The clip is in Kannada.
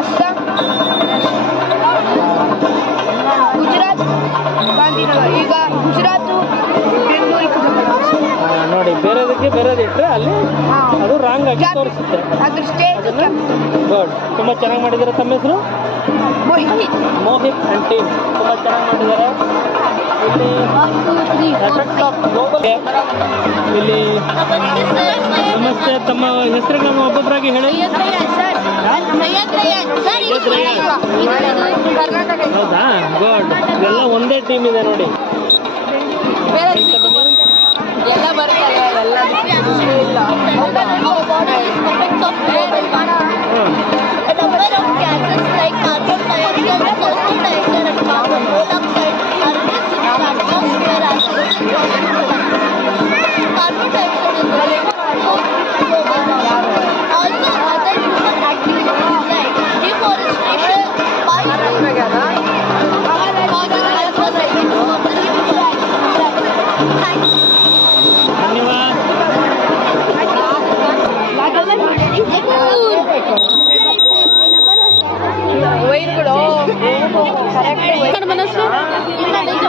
ಅಸ್ಸಾಂ, ಗುಜರಾತ್, ಗಾಂಧಿನಗರ. ಈಗ ಗುಜರಾತು ಬೆಂಗಳೂರಿಗೆ ನೋಡಿ, ಬೇರೆದಕ್ಕೆ ಬೇರೆದು ಇಟ್ಟರೆ ಅಲ್ಲಿ ಅದು ರಾಂಗ್ ಆಗಿ ತೋರಿಸುತ್ತೆ. ಅದ್ರ ಸ್ಟೇಟ್ ಗುಡ್, ತುಂಬ ಚೆನ್ನಾಗಿ ಮಾಡಿದ್ದಾರೆ. ತಮ್ಮ ಹೆಸರು? ಮೋಹಿತ್ ಆ್ಯಂಡ್ ಟೀಮ್ ತುಂಬ ಚೆನ್ನಾಗಿ ಮಾಡಿದ್ದಾರೆ. ಇಲ್ಲಿ ಎಫೆಕ್ಟ್ ಆಫ್ ಗ್ಲೋಬಲ್. ಇಲ್ಲಿ ನಮಸ್ತೆ, ತಮ್ಮ ಹೆಸರುಗಳನ್ನು ಒಬ್ಬೊಬ್ಬರಾಗಿ ಹೇಳಿ. ಹೌದಾ, ಗುಡ್. ಎಲ್ಲ ಒಂದೇ ಟೀಮ್ ಇದೆ ನೋಡಿ. ಎಲ್ಲ ಬರ್ತಲ್ಲ, ಎಲ್ಲ ಇಲ್ಲ. ವೈರ್ಗಳು ಕರೆಕ್ಟ್